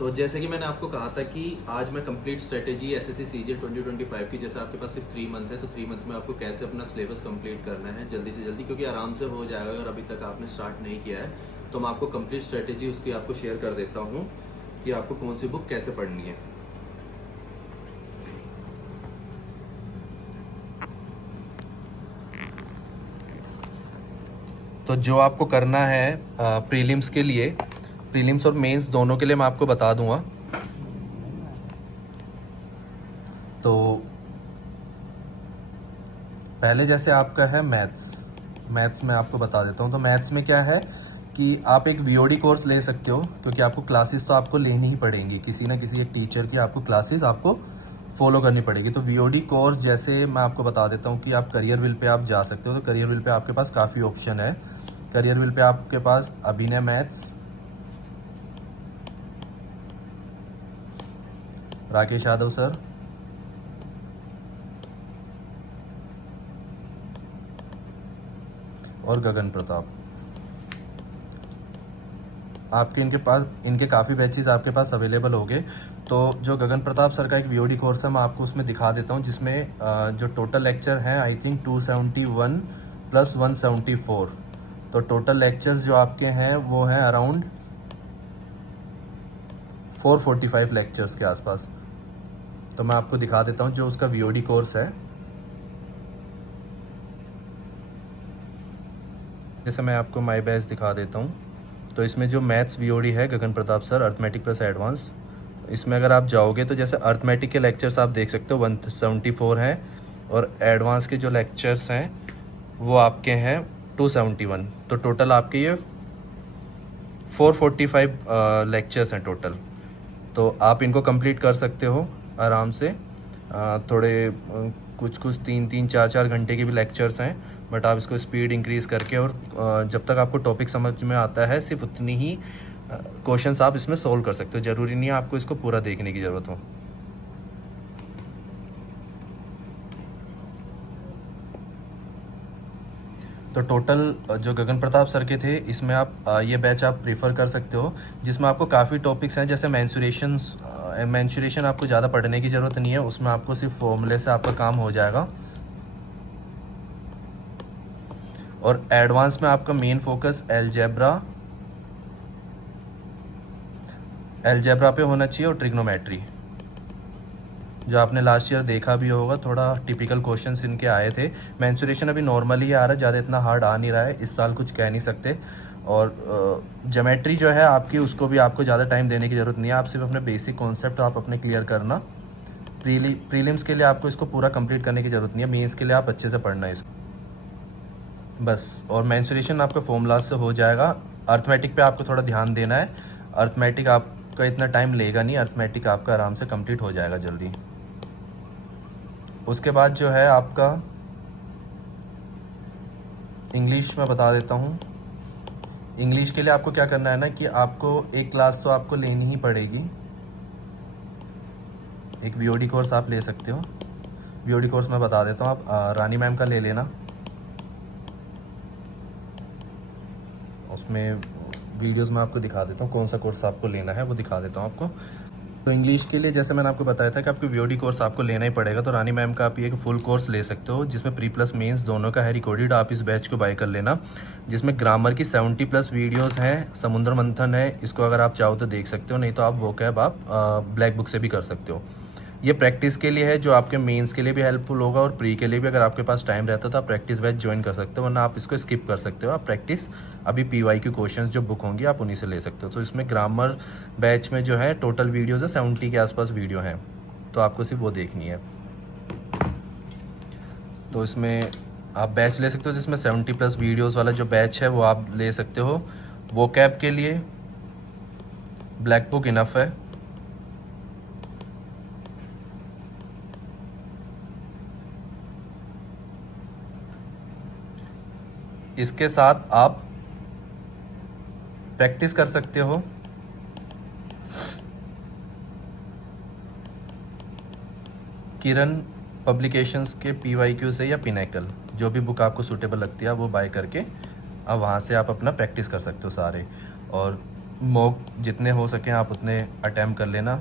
तो जैसे कि मैंने आपको कहा था कि आज मैं कंप्लीट स्ट्रेटेजी एसएससी सीजी 2025 की, जैसे आपके पास सिर्फ 3 मंथ है तो 3 मंथ में आपको कैसे अपना सिलेबस कंप्लीट करना है जल्दी से जल्दी, क्योंकि आराम से हो जाएगा और अभी तक आपने स्टार्ट नहीं किया है। तो मैं आपको कंप्लीट स्ट्रेटेजी उसकी आपको शेयर कर देता हूँ कि आपको कौन सी बुक कैसे पढ़नी है। तो जो आपको करना है प्रीलिम्स के लिए, प्रीलिम्स और मेंस दोनों के लिए मैं आपको बता दूंगा। तो पहले जैसे आपका है मैथ्स में आपको बता देता हूँ। तो मैथ्स में क्या है कि आप एक वीओडी कोर्स ले सकते हो, क्योंकि आपको क्लासेस तो आपको लेनी ही पड़ेंगी, किसी ना किसी एक टीचर की आपको क्लासेस आपको फॉलो करनी पड़ेगी। तो वीओडी कोर्स जैसे मैं आपको बता देता हूँ कि आप करियर विल पे आप जा सकते हो। तो करियर विल पे आपके पास काफ़ी ऑप्शन है। करियर विल पे आपके पास अभिनय मैथ्स, राकेश यादव सर, और गगन प्रताप, आपके इनके काफ़ी बैचेस आपके पास अवेलेबल होंगे। तो जो गगन प्रताप सर का एक वीओडी कोर्स है मैं आपको उसमें दिखा देता हूँ, जिसमें जो टोटल लेक्चर हैं आई थिंक 271 प्लस 174। तो टोटल लेक्चर्स जो आपके हैं वो हैं अराउंड 445 लेक्चर्स के आसपास। तो मैं आपको दिखा देता हूँ जो उसका वीओडी कोर्स है। जैसे मैं आपको माई बैच दिखा देता हूँ। तो इसमें जो मैथ्स वीओडी है Gagan Pratap sir, arithmetic plus advance, इसमें अगर आप जाओगे तो जैसे अर्थमेटिक के लेक्चर्स आप देख सकते हो 174 हैं, और एडवांस के जो लेक्चर्स हैं वो आपके हैं 271। तो टोटल आपके ये 445 लेक्चर्स हैं टोटल। तो आप इनको कंप्लीट कर सकते हो आराम से। थोड़े कुछ 3-4 घंटे के भी लेक्चर्स हैं, बट आप इसको स्पीड इंक्रीज़ करके और जब तक आपको टॉपिक समझ में आता है सिर्फ उतनी ही क्वेश्चंस आप इसमें सोल्व कर सकते हो। ज़रूरी नहीं है आपको इसको पूरा देखने की ज़रूरत हो। तो टोटल जो गगन प्रताप सर के थे इसमें आप ये बैच आप प्रीफर कर सकते हो, जिसमें आपको काफ़ी टॉपिक्स हैं। जैसे मैंसुरेशन आपको ज़्यादा पढ़ने की ज़रूरत नहीं है, उसमें आपको सिर्फ फॉर्मूले से आपका काम हो जाएगा। और एडवांस में आपका मेन फोकस एलजेब्रा पे होना चाहिए, और ट्रिग्नोमेट्री जो आपने लास्ट ईयर देखा भी होगा, थोड़ा टिपिकल क्वेश्चंस इनके आए थे। मेंसुरेशन अभी नॉर्मली आ रहा है, ज़्यादा इतना हार्ड आ नहीं रहा है, इस साल कुछ कह नहीं सकते। और ज्योमेट्री जो है आपकी, उसको भी आपको ज़्यादा टाइम देने की ज़रूरत नहीं है, आप सिर्फ अपने बेसिक कॉन्सेप्ट आप अपने क्लियर करना। प्रीलिम्स के लिए आपको इसको पूरा कंप्लीट करने की ज़रूरत नहीं है, मेंस के लिए आप अच्छे से पढ़ना है इसको बस। और मेंसुरेशन आपका फॉर्मूला से हो जाएगा। अर्थमेटिक पे आपको थोड़ा ध्यान देना है, अर्थमेटिक आपका इतना टाइम लेगा नहीं, अर्थमेटिक आपका आराम से कंप्लीट हो जाएगा जल्दी। उसके बाद जो है आपका इंग्लिश में बता देता हूँ। इंग्लिश के लिए आपको क्या करना है ना कि आपको एक क्लास तो आपको लेनी ही पड़ेगी, एक वीओडी कोर्स आप ले सकते हो। वीओडी कोर्स मैं बता देता हूँ, आप रानी मैम का ले लेना, उसमें वीडियोस में आपको दिखा देता हूँ कौन सा कोर्स आपको लेना है, वो दिखा देता हूँ आपको। तो इंग्लिश के लिए जैसे मैंने आपको बताया था कि आपको वीओडी कोर्स आपको लेना ही पड़ेगा। तो रानी मैम का आप ये एक फुल कोर्स ले सकते हो, जिसमें प्री प्लस मेंस दोनों का है रिकॉर्डेड। आप इस बैच को बाय कर लेना, जिसमें ग्रामर की 70 प्लस वीडियोस हैं, समुद्र मंथन है, इसको अगर आप चाहो तो देख सकते हो, नहीं तो आप वो कैब आप ब्लैक बुक से भी कर सकते हो। ये प्रैक्टिस के लिए है, जो आपके मेंस के लिए भी हेल्पफुल होगा, और प्री के लिए भी। अगर आपके पास टाइम रहता तो आप प्रैक्टिस बैच ज्वाइन कर सकते हो, वरना आप इसको स्किप कर सकते हो। आप प्रैक्टिस अभी PYQ क्वेश्चंस जो बुक होंगी आप उन्हीं से ले सकते हो। तो इसमें ग्रामर बैच में जो है टोटल वीडियोज़ है 70 के आसपास वीडियो हैं, तो आपको सिर्फ वो देखनी है। तो इसमें आप बैच ले सकते हो, जिसमें 70 प्लस वीडियोज़ वाला जो बैच है वो आप ले सकते हो। वो कैब के लिए ब्लैक बुक इनफ है। इसके साथ आप प्रैक्टिस कर सकते हो किरण पब्लिकेशंस के PYQ से, या पिनेकल, जो भी बुक आपको सूटेबल लगती है वो बाय करके अब वहाँ से आप अपना प्रैक्टिस कर सकते हो सारे। और मॉक जितने हो सकें आप उतने अटैम्प्ट कर लेना,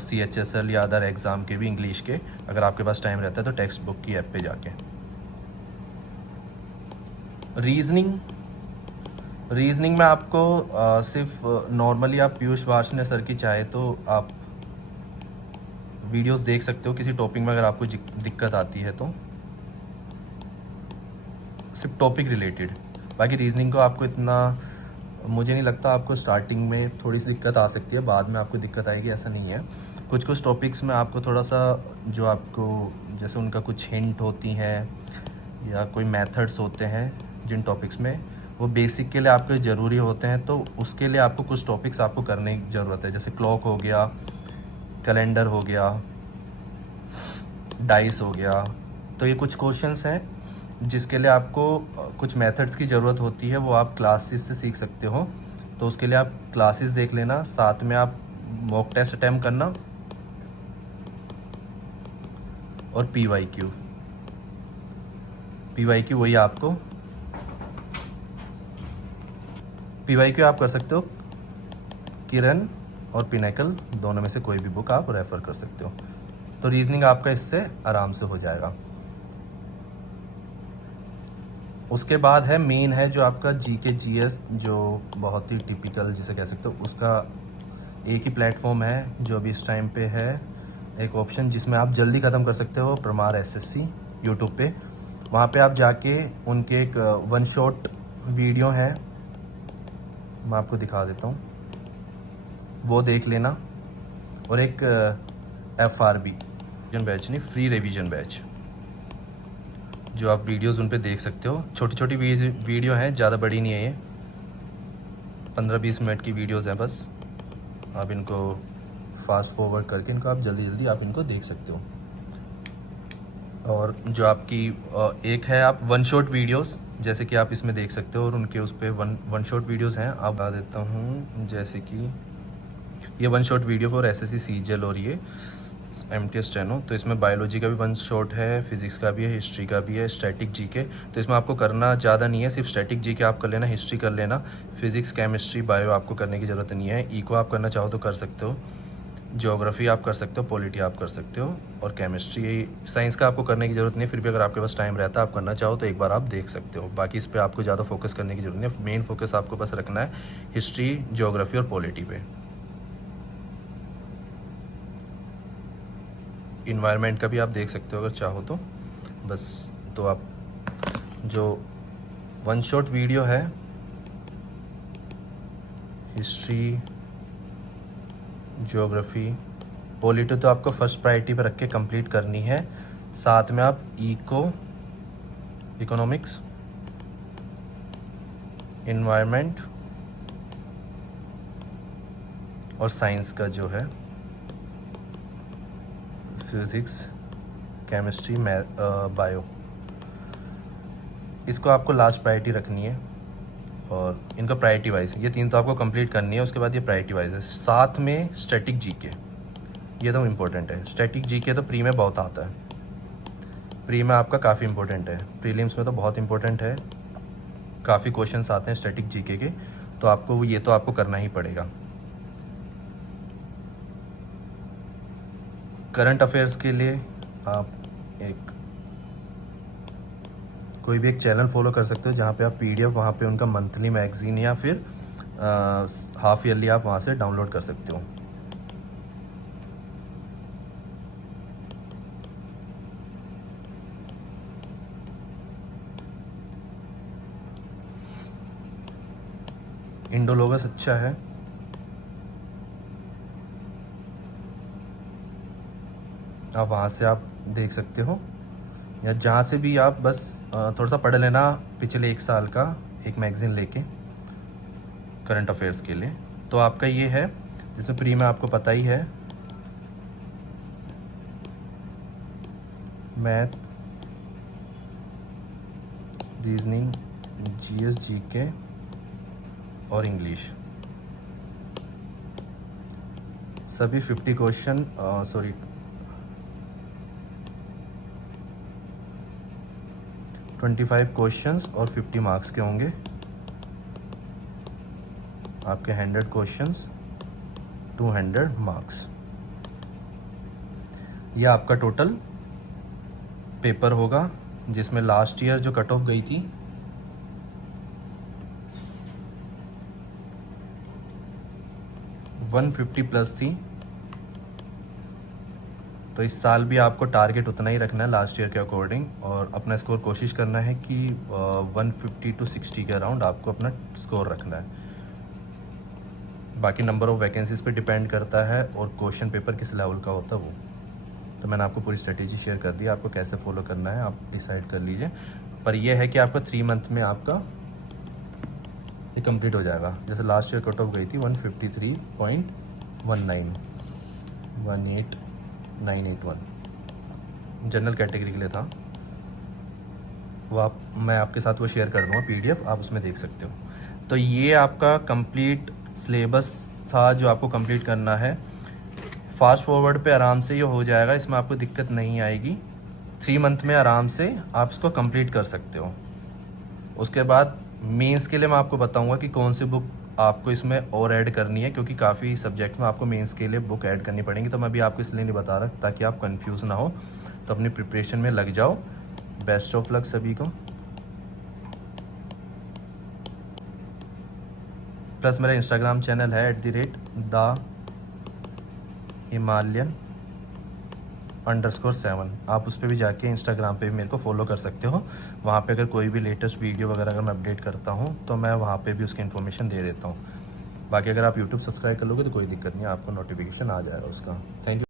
CHSL या अदर एग्ज़ाम के भी इंग्लिश के, अगर आपके पास टाइम रहता है तो टेक्स्ट बुक की ऐप पे जाके। रीजनिंग में आपको सिर्फ नॉर्मली आप पीयूष वार्ष्णेय सर की चाहे तो आप वीडियोस देख सकते हो किसी टॉपिक में, अगर आपको दिक्कत आती है तो सिर्फ टॉपिक रिलेटेड। बाकी रीजनिंग को आपको इतना मुझे नहीं लगता, आपको स्टार्टिंग में थोड़ी सी दिक्कत आ सकती है, बाद में आपको दिक्कत आएगी ऐसा नहीं है। कुछ कुछ टॉपिक्स में आपको थोड़ा सा जो आपको जैसे उनका कुछ हिंट होती हैं या कोई मेथड्स होते हैं जिन टॉपिक्स में, वो बेसिक के लिए आपके ज़रूरी होते हैं, तो उसके लिए आपको कुछ टॉपिक्स आपको करने की ज़रूरत है। जैसे क्लॉक हो गया, कैलेंडर हो गया, डाइस हो गया। तो ये कुछ क्वेश्चंस हैं जिसके लिए आपको कुछ मेथड्स की ज़रूरत होती है, वो आप क्लासेस से सीख सकते हो। तो उसके लिए आप क्लासेस देख लेना, साथ में आप मॉक टेस्ट अटैम्प्ट करना और PYQ वही आपको PYQ आप कर सकते हो किरण और पिनेकल दोनों में से कोई भी बुक आप रेफ़र कर सकते हो। तो रीजनिंग आपका इससे आराम से हो जाएगा। उसके बाद है मेन है जो आपका GK GS, जो बहुत ही टिपिकल जिसे कह सकते हो। उसका एक ही प्लेटफॉर्म है जो अभी इस टाइम पे है, एक ऑप्शन जिसमें आप जल्दी ख़त्म कर सकते हो, परमार SSC यूट्यूब पे। वहाँ पे आप जाके उनके एक वन शॉट वीडियो है, मैं आपको दिखा देता हूँ, वो देख लेना। और एक FRB रिवीजन बैच नहीं, फ्री रिवीजन बैच, जो आप वीडियोस उन पे देख सकते हो। छोटी छोटी वीडियो हैं, ज़्यादा बड़ी नहीं है ये, 15-20 मिनट की वीडियोस हैं बस। आप इनको फास्ट फॉरवर्ड करके इनको आप जल्दी जल्दी आप इनको देख सकते हो। और जो आपकी एक है आप वन शॉट वीडियोस, जैसे कि आप इसमें देख सकते हो, और उनके उस पर वन शॉट वीडियोस हैं। आप बता देता हूँ, जैसे कि ये one shot video for SSC CGL और ये MTS स्टेनो। तो इसमें बायोलॉजी का भी वन शॉट है, फिजिक्स का भी है, हिस्ट्री का भी है, स्टैटिक GK। तो इसमें आपको करना ज़्यादा नहीं है, सिर्फ स्टैटिक GK आप कर लेना, हिस्ट्री कर लेना, फिजिक्स केमिस्ट्री बायो आपको करने की ज़रूरत नहीं है। इको आप करना चाहो तो कर सकते हो, ज्योग्राफी आप कर सकते हो, पॉलिटी आप कर सकते हो, और केमिस्ट्री साइंस का आपको करने की ज़रूरत नहीं है। फिर भी अगर आपके पास टाइम रहता है, आप करना चाहो तो एक बार आप देख सकते हो। बाकी इस पर आपको ज़्यादा फोकस करने की ज़रूरत नहीं है, मेन फोकस आपको बस रखना है हिस्ट्री, ज्योग्राफी और पॉलिटी पे। इन्वायरमेंट का भी आप देख सकते हो अगर चाहो तो बस। तो आप जो वन शॉट वीडियो है, हिस्ट्री, ज्योग्राफी, पॉलिटी तो आपको फर्स्ट प्रायोरिटी पर रख के कंप्लीट करनी है। साथ में आप इकोनॉमिक्स, इन्वायरमेंट और साइंस का जो है फिज़िक्स, केमिस्ट्री, बायो, इसको आपको लास्ट प्रायोरिटी रखनी है। और इनका प्रायोरिटी वाइज ये तीन तो आपको कंप्लीट करनी है। उसके बाद ये प्रायोरिटी वाइज है। साथ में स्टैटिक GK, ये तो इम्पोर्टेंट है। स्टैटिक GK तो प्री में बहुत आता है, प्री में आपका काफ़ी इंपॉर्टेंट है, प्रीलिम्स में तो बहुत इंपॉर्टेंट है, काफ़ी क्वेश्चंस आते हैं स्टैटिक GK के। तो आपको ये तो आपको करना ही पड़ेगा। करंट अफेयर्स के लिए आप कोई भी एक चैनल फॉलो कर सकते हो, जहाँ पे आप PDF वहाँ पे उनका मंथली मैगजीन या फिर हाफ ईयरली आप वहाँ से डाउनलोड कर सकते हो। इंडोलोगस अच्छा है, आप वहाँ से आप देख सकते हो, या जहाँ से भी आप बस थोड़ा सा पढ़ लेना पिछले 1 साल का एक मैगज़ीन लेके करंट अफेयर्स के लिए। तो आपका ये है जिसमें प्री में आपको पता ही है, मैथ, रीजनिंग, GS GK और इंग्लिश, सभी 50 क्वेश्चन 25 क्वेश्चंस और 50 मार्क्स के होंगे। आपके 100 क्वेश्चंस 200 मार्क्स। ये आपका टोटल पेपर होगा, जिसमें लास्ट ईयर जो कट ऑफ गई थी 150 प्लस थी, तो इस साल भी आपको टारगेट उतना ही रखना है लास्ट ईयर के अकॉर्डिंग, और अपना स्कोर कोशिश करना है कि 150 to 60 के अराउंड आपको अपना स्कोर रखना है। बाकी नंबर ऑफ़ वैकेंसीज़ पे डिपेंड करता है और क्वेश्चन पेपर किस लेवल का होता है वो। तो मैंने आपको पूरी स्ट्रेटेजी शेयर कर दी, आपको कैसे फॉलो करना है आप डिसाइड कर लीजिए। पर यह है कि आपका 3 मंथ में आपका ये कंप्लीट हो जाएगा। जैसे लास्ट ईयर कट ऑफ गई थी 153.19 18981 जनरल कैटेगरी के लिए था वो। मैं आपके साथ वो शेयर कर दूँगा PDF, आप उसमें देख सकते हो। तो ये आपका कंप्लीट सिलेबस था जो आपको कंप्लीट करना है। फास्ट फॉरवर्ड पे आराम से ये हो जाएगा, इसमें आपको दिक्कत नहीं आएगी। 3 मंथ में आराम से आप इसको कंप्लीट कर सकते हो। उसके बाद मेंस के लिए मैं आपको बताऊंगा कि कौन सी बुक आपको इसमें और ऐड करनी है, क्योंकि काफ़ी सब्जेक्ट में आपको मेंस के लिए बुक ऐड करनी पड़ेंगी। तो मैं अभी आपको इसलिए नहीं बता रहा ताकि आप कंफ्यूज ना हो। तो अपनी प्रिपरेशन में लग जाओ। बेस्ट ऑफ लक सभी को। प्लस मेरा इंस्टाग्राम चैनल है @thehimalayan_7। आप उस पर भी जाके इंस्टाग्राम पे भी मेरे को फॉलो कर सकते हो। वहाँ पे अगर कोई भी लेटेस्ट वीडियो वगैरह अगर मैं अपडेट करता हूँ तो मैं वहाँ पे भी उसकी इन्फॉर्मेशन दे देता हूँ। बाकी अगर आप यूट्यूब सब्सक्राइब कर लोगे तो कोई दिक्कत नहीं है, आपको नोटिफिकेशन आ जाएगा उसका। Thank you.